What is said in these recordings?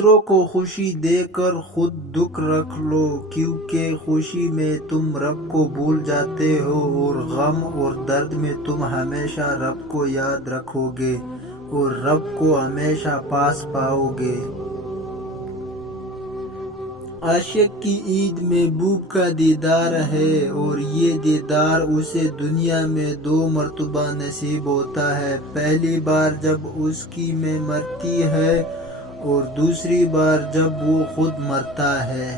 دوسروں کو خوشی دے کر خود دکھ رکھ لو، کیونکہ خوشی میں تم رب کو بھول جاتے ہو اور غم اور درد میں تم ہمیشہ رب کو یاد رکھو گے اور رب کو ہمیشہ پاس پاؤ گے۔ عاشق کی عید محبوب کا دیدار ہے اور یہ دیدار اسے دنیا میں 2 مرتبہ نصیب ہوتا ہے، پہلی بار جب اس کی میں مرتی ہے اور دوسری بار جب وہ خود مرتا ہے۔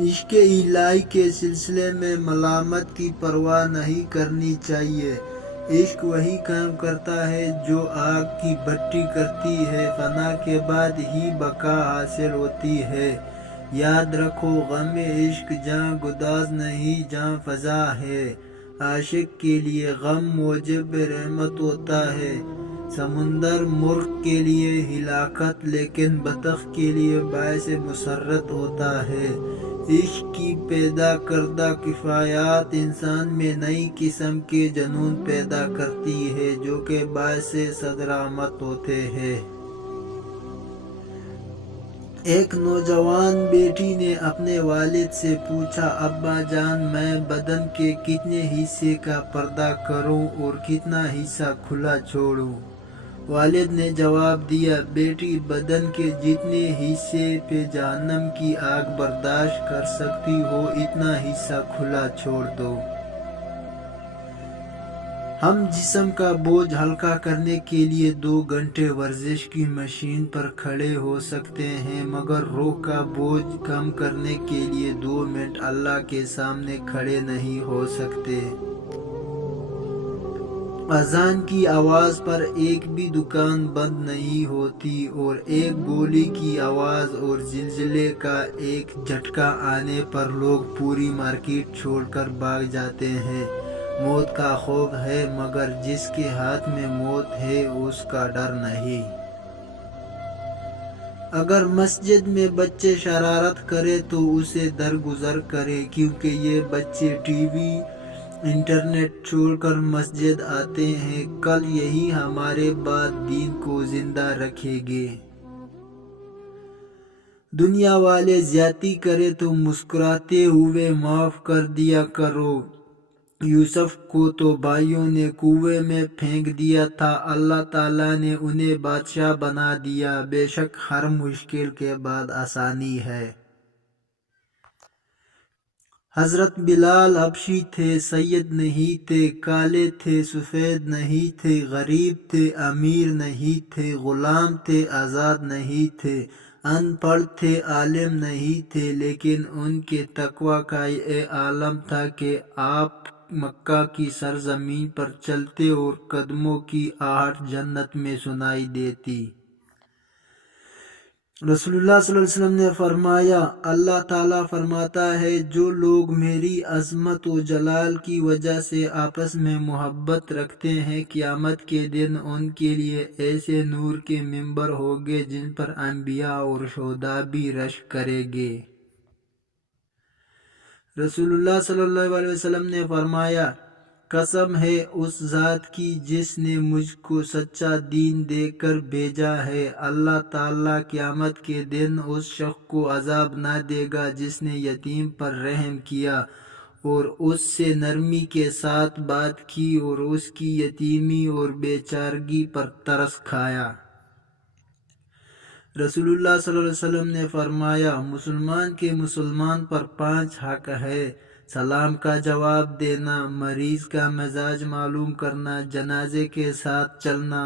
عشق الہی کے سلسلے میں ملامت کی پرواہ نہیں کرنی چاہیے۔ عشق وہی کام کرتا ہے جو آگ کی بھٹی کرتی ہے، فنا کے بعد ہی بقا حاصل ہوتی ہے۔ یاد رکھو غم عشق جاں گداز نہیں جاں فضا ہے۔ عاشق کے لیے غم موجب رحمت ہوتا ہے، سمندر مرغ کے لیے ہلاکت لیکن بطخ کے لیے باعث مسرت ہوتا ہے۔ عشق کی پیدا کردہ کفایات انسان میں نئی قسم کے جنون پیدا کرتی ہے جو کہ باعث صدرآمد ہوتے ہیں۔ ایک نوجوان بیٹی نے اپنے والد سے پوچھا، ابا جان میں بدن کے کتنے حصے کا پردہ کروں اور کتنا حصہ کھلا چھوڑوں؟ والد نے جواب دیا، بیٹی بدن کے جتنے حصے پہ جہنم کی آگ برداشت کر سکتی ہو اتنا حصہ کھلا چھوڑ دو۔ ہم جسم کا بوجھ ہلکا کرنے کے لیے 2 گھنٹے ورزش کی مشین پر کھڑے ہو سکتے ہیں، مگر روح کا بوجھ کم کرنے کے لیے 2 منٹ اللہ کے سامنے کھڑے نہیں ہو سکتے۔ اذان کی آواز پر ایک بھی دکان بند نہیں ہوتی اور ایک گولی کی آواز اور زلزلے کا ایک جھٹکا آنے پر لوگ پوری مارکیٹ چھوڑ کر بھاگ جاتے ہیں۔ موت کا خوف ہے مگر جس کے ہاتھ میں موت ہے اس کا ڈر نہیں۔ اگر مسجد میں بچے شرارت کرے تو اسے درگزر کرے، کیونکہ یہ بچے ٹی وی انٹرنیٹ چھوڑ کر مسجد آتے ہیں، کل یہی ہمارے بعد دین کو زندہ رکھیں گے۔ دنیا والے زیادتی کرے تو مسکراتے ہوئے معاف کر دیا کرو۔ یوسف کو تو بھائیوں نے کنویں میں پھینک دیا تھا، اللہ تعالیٰ نے انہیں بادشاہ بنا دیا۔ بے شک ہر مشکل کے بعد آسانی ہے۔ حضرت بلال حبشی تھے، سید نہیں تھے، کالے تھے سفید نہیں تھے، غریب تھے امیر نہیں تھے، غلام تھے آزاد نہیں تھے، ان پڑھ تھے عالم نہیں تھے، لیکن ان کے تقویٰ کا یہ عالم تھا کہ آپ مکہ کی سرزمین پر چلتے اور قدموں کی آہٹ جنت میں سنائی دیتی۔ رسول اللہ صلی اللہ علیہ وسلم نے فرمایا، اللہ تعالیٰ فرماتا ہے جو لوگ میری عظمت و جلال کی وجہ سے آپس میں محبت رکھتے ہیں، قیامت کے دن ان کے لیے ایسے نور کے ممبر ہوگے جن پر انبیاء اور شہداء بھی رشک کریں گے۔ رسول اللہ صلی اللہ علیہ وسلم نے فرمایا، قسم ہے اس ذات کی جس نے مجھ کو سچا دین دے کر بھیجا ہے، اللہ تعالیٰ قیامت کے دن اس شخص کو عذاب نہ دے گا جس نے یتیم پر رحم کیا اور اس سے نرمی کے ساتھ بات کی اور اس کی یتیمی اور بے چارگی پر ترس کھایا۔ رسول اللہ صلی اللہ علیہ وسلم نے فرمایا، مسلمان کے مسلمان پر 5 حق ہے: سلام کا جواب دینا، مریض کا مزاج معلوم کرنا، جنازے کے ساتھ چلنا،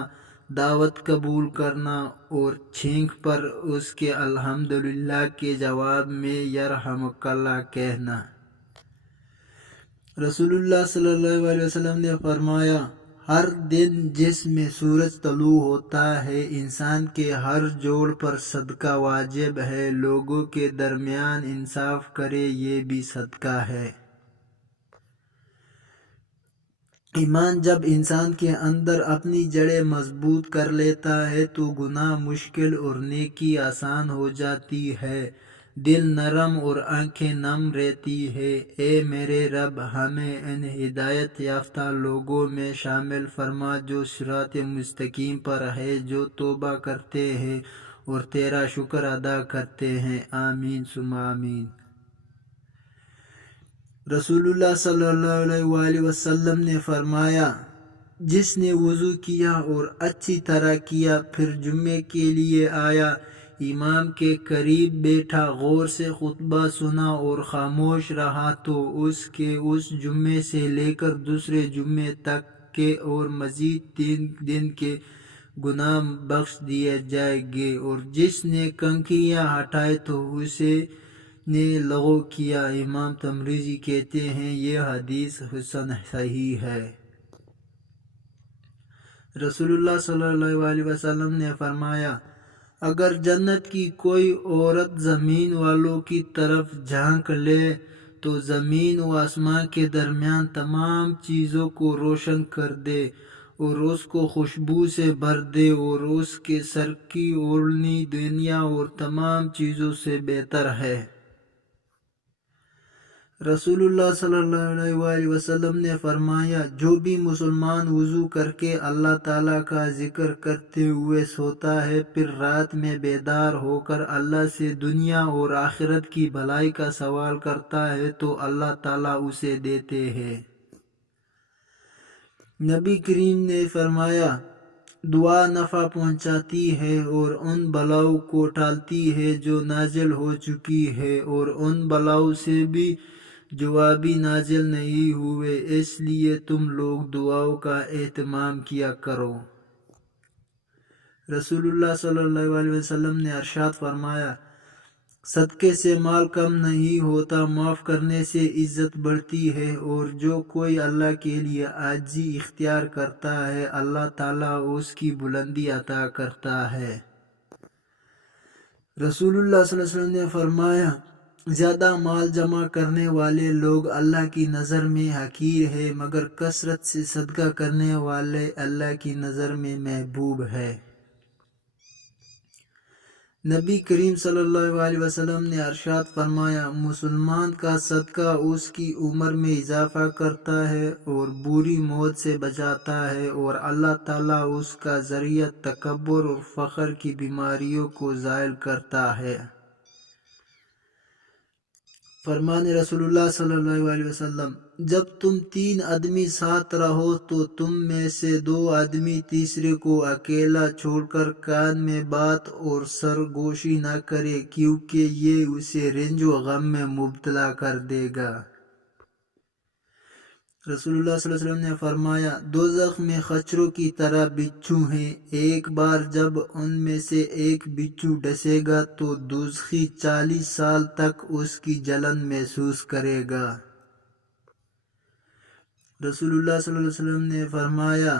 دعوت قبول کرنا اور چھینک پر اس کے الحمدللہ کے جواب میں یرحمک اللہ کہنا۔ رسول اللہ صلی اللہ علیہ وسلم نے فرمایا، ہر دن جس میں سورج طلوع ہوتا ہے انسان کے ہر جوڑ پر صدقہ واجب ہے، لوگوں کے درمیان انصاف کرے یہ بھی صدقہ ہے۔ ایمان جب انسان کے اندر اپنی جڑیں مضبوط کر لیتا ہے تو گناہ مشکل اور نیکی آسان ہو جاتی ہے۔ دل نرم اور آنکھیں نم رہتی ہے۔ اے میرے رب، ہمیں ان ہدایت یافتہ لوگوں میں شامل فرما جو صراط مستقیم پر ہے، جو توبہ کرتے ہیں اور تیرا شکر ادا کرتے ہیں۔ آمین ثم آمین۔ رسول اللہ صلی اللہ علیہ وآلہ وسلم نے فرمایا، جس نے وضو کیا اور اچھی طرح کیا، پھر جمعے کے لیے آیا، امام کے قریب بیٹھا، غور سے خطبہ سنا اور خاموش رہا، تو اس کے اس جمعے سے لے کر دوسرے جمعے تک کے اور مزید 3 دن کے گناہ بخش دیے جائیں گے، اور جس نے کنکریاں ہٹائی تو اسے نے لغو کیا۔ امام تبریزی کہتے ہیں یہ حدیث حسن صحیح ہے۔ رسول اللہ صلی اللہ علیہ وسلم نے فرمایا، اگر جنت کی کوئی عورت زمین والوں کی طرف جھانک لے تو زمین و آسمان کے درمیان تمام چیزوں کو روشن کر دے اور اس کو خوشبو سے بھر دے، اور اس کے سر کی اولنی دنیا اور تمام چیزوں سے بہتر ہے۔ رسول اللہ صلی اللہ علیہ وآلہ وسلم نے فرمایا، جو بھی مسلمان وضو کر کے اللہ تعالیٰ کا ذکر کرتے ہوئے سوتا ہے، پھر رات میں بیدار ہو کر اللہ سے دنیا اور آخرت کی بھلائی کا سوال کرتا ہے تو اللہ تعالیٰ اسے دیتے ہیں۔ نبی کریم نے فرمایا، دعا نفع پہنچاتی ہے اور ان بلاؤں کو ٹالتی ہے جو نازل ہو چکی ہے، اور ان بلاؤں سے بھی جو ابھی نازل نہیں ہوئے، اس لیے تم لوگ دعاؤں کا اہتمام کیا کرو۔ رسول اللہ صلی اللہ علیہ وسلم نے ارشاد فرمایا، صدقے سے مال کم نہیں ہوتا، معاف کرنے سے عزت بڑھتی ہے، اور جو کوئی اللہ کے لیے عاجزی اختیار کرتا ہے، اللہ تعالیٰ اس کی بلندی عطا کرتا ہے۔ رسول اللہ صلی اللہ علیہ وسلم نے فرمایا، زیادہ مال جمع کرنے والے لوگ اللہ کی نظر میں حقیر ہے، مگر کثرت سے صدقہ کرنے والے اللہ کی نظر میں محبوب ہے۔ نبی کریم صلی اللہ علیہ وسلم نے ارشاد فرمایا، مسلمان کا صدقہ اس کی عمر میں اضافہ کرتا ہے اور بری موت سے بچاتا ہے، اور اللہ تعالیٰ اس کا ذریعہ تکبر اور فخر کی بیماریوں کو زائل کرتا ہے۔ فرمان رسول اللہ صلی اللہ علیہ وسلم، جب تم 3 آدمی ساتھ رہو تو تم میں سے 2 آدمی تیسرے کو اکیلا چھوڑ کر کان میں بات اور سرگوشی نہ کرے، کیونکہ یہ اسے رنج و غم میں مبتلا کر دے گا۔ رسول اللہ صلی اللہ علیہ وسلم نے فرمایا، دوزخ میں خچروں کی طرح بچھو ہیں، ایک بار جب ان میں سے ایک بچھو ڈسے گا تو دوزخی 40 سال تک اس کی جلن محسوس کرے گا۔ رسول اللہ صلی اللہ علیہ وسلم نے فرمایا،